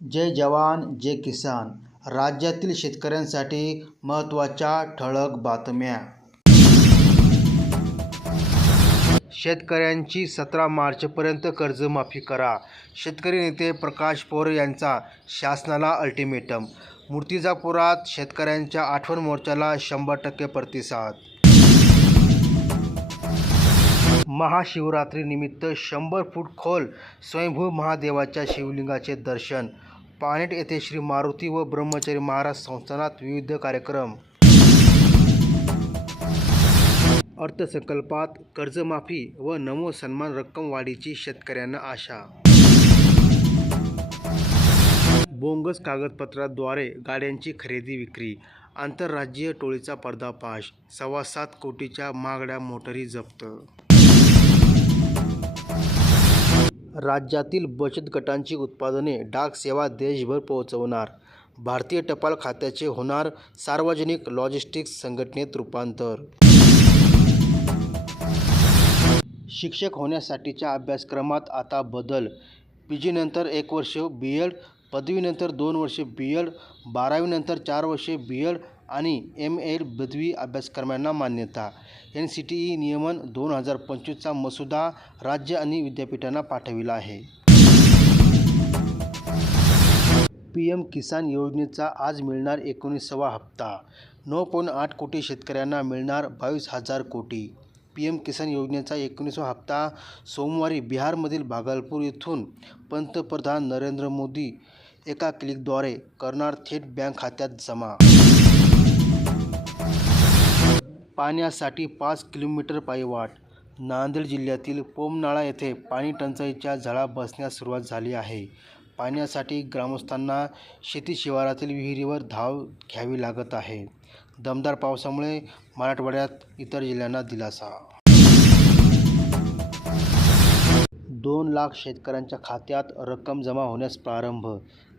जय जवान जय किसान. राज्यातील शेतकऱ्यांसाठी महत्त्वाच्या ठळक बातम्या. शेतकऱ्यांची सतरा मार्चपर्यंत कर्जमाफी करा. शेतकरी नेते प्रकाश पोर यांचा शासनाला अल्टिमेटम मूर्तिजापुरात शेतकऱ्यांच्या आठवण मोर्चाला शंभर टक्के प्रतिसाद. महाशिवरात्रीनिमित्त शंभर फूट खोल स्वयंभू महादेवाच्या शिवलिंगाचे दर्शन. पाणेट येथे श्री मारुती व ब्रह्मचारी महाराज संस्थानात विविध कार्यक्रम. अर्थसंकल्पात कर्जमाफी व नमो सन्मान रक्कम वाढीची शेतकऱ्यांना आशा. बोंगस कागदपत्राद्वारे गाड्यांची खरेदी विक्री. आंतरराज्यीय टोळीचा पर्दाफाश. सव्वा सात कोटीच्या महागड्या मोटरी जप्त. राज्यातील बचत गटांची उत्पादने डाक सेवा देशभर पोहोचवणार. भारतीय टपाल खात्याचे होणार सार्वजनिक लॉजिस्टिक्स संघटनेत रूपांतर. शिक्षक होण्यासाठीच्या अभ्यासक्रमात आता बदल. पी जीनंतर एक वर्ष बी एड पदवीनंतर दोन वर्षे बी एड बारावीनंतर चार वर्षे बी एड आणि एम एड पदवी अभ्यासक्रमांना मान्यता. एन सी टी ई नियमन दोन हजार पंचवीसचा मसुदा राज्य आणि विद्यापीठांना पाठविला आहे. पी एम किसान योजनेचा आज मिळणार एकोणीसावा हप्ता. नऊ पॉईंट आठ कोटी शेतकऱ्यांना मिळणार बावीस हजार कोटी. पी एम किसान योजनेचा एकोणीसवा हप्ता सोमवारी बिहारमधील भागलपूर येथून पंतप्रधान नरेंद्र मोदी एका क्लिकद्वारे करणार थेट बँक खात्यात जमा. पाण्यासाठी पाच किलोमीटर पायवाट. नांदेड जिल्ह्यातील पोमनाळा येथे पाणी टंचाईच्या झळा बसण्यास सुरुवात झाली आहे. पाण्यासाठी ग्रामस्थांना शेती शिवारातील विहिरीवर धाव घ्यावी लागत आहे. दमदार पावसामुळे मराठवाड्यात इतर जिल्ह्यांना दिलासा. दोन लाख शेतकऱ्यांच्या खात्यात रक्कम जमा होण्यास प्रारंभ.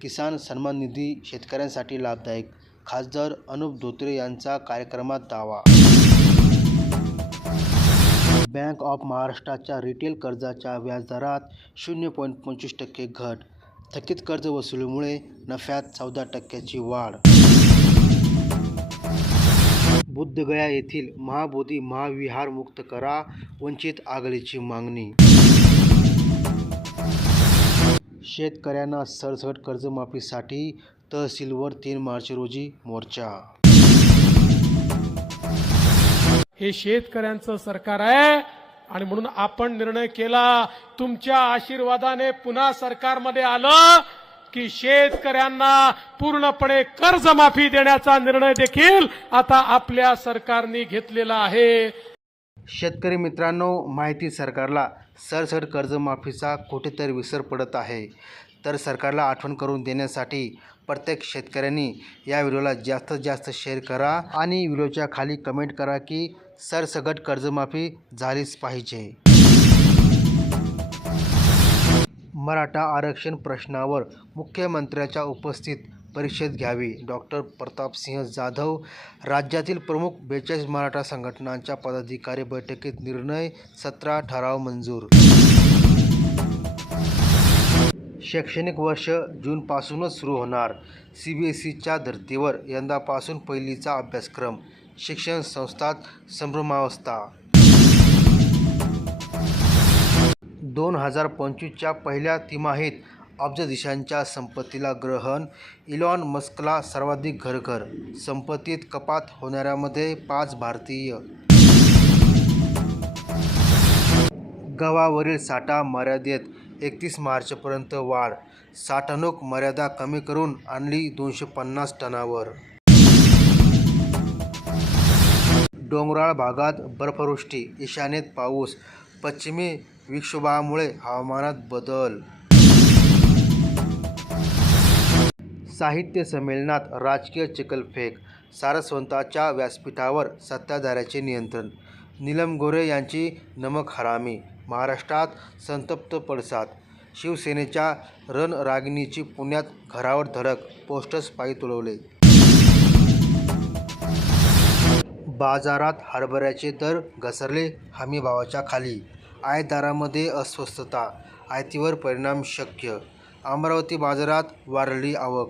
किसान सन्मान निधी शेतकऱ्यांसाठी लाभदायक खासदार अनुप धोत्रे यांचा कार्यक्रमात दावा. बँक ऑफ महाराष्ट्राच्या रिटेल कर्जाच्या व्याजदरात शून्य पॉईंट पंचवीस टक्के घट थकीत कर्ज वसुलीमुळे नफ्यात चौदा टक्क्याची वाढ. बुद्धगया येथील महाबोधी महाविहार मुक्त करा वंचित आघाडीची मागणी. शेतकऱ्यांना सरसकट कर्जमाफीसाठी तहसीलवर तीन मार्च रोजी मोर्चा. हे शेतकऱ्यांचं सरकार आहे. आणि म्हणून आपण निर्णय केला तुमच्या आशीर्वादाने पुन्हा सरकारमध्ये आलं की शेतकऱ्यांना पूर्णपणे कर्जमाफी देण्याचा निर्णय देखील आता आपल्या सरकारने घेतलेला आहे. शेतकरी मित्रांनो माहिती सरकारला सरसर कर्जमाफीचा कुठेतरी विसर पडत आहे. तर सरकारला आठवण करून देण्यासाठी प्रत्येक शेतकऱ्यांनी या व्हिडिओला जास्तीत जास्त शेअर करा आणि व्हिडिओच्या खाली कमेंट करा की सरसकट कर्जमाफी झालीच पाहिजे. मराठा आरक्षण प्रश्नावर मुख्यमंत्र्याच्या उपस्थित परिषद घ्यावी. डॉक्टर प्रतापसिंह जाधव राज्यातील प्रमुख बेचाळीस मराठा संघटनांच्या पदाधिकारी बैठकीत निर्णय सतरा ठराव मंजूर शैक्षणिक वर्ष जूनपासूनच सुरू होणार. सी बी एस सीच्या धर्तीवर यंदापासून पहिलीचा अभ्यासक्रम. शिक्षण संस्थात संभ्रमावस्था. दोन हजार पंचवीसच्या पहिल्या तिमाहीत अब्ज देशांच्या संपत्तीला ग्रहण. इलॉन मस्कला सर्वाधिक घरघर. संपत्तीत कपात होणाऱ्यामध्ये पाच भारतीय. गव्हावरील साठा मर्यादेत एकतीस मार्चपर्यंत वाढ. साठवणूक मर्यादा कमी करून आणली दोनशे पन्नास टनावर. डोंगराळ भागात बर्फवृष्टी ईशान्येत पाऊस पश्चिमी विक्षोभामुळे हवामानात बदल. साहित्य संमेलनात राजकीय चिखलफेक सारस्वताच्या व्यासपीठावर सत्ताधाऱ्याचे नियंत्रण नीलम गोरे यांची नमक हरामी महाराष्ट्रात संतप्त पडसाद शिवसेनेच्या रणरागिणीची पुण्यात घरावर धडक पोस्टर्स पायी तुळवले बाजारात हरभऱ्याचे दर घसरले हमीभावाच्या खाली. आयदारामध्ये अस्वस्थता आयतीवर परिणाम शक्य. अमरावती बाजारात वाढली आवक.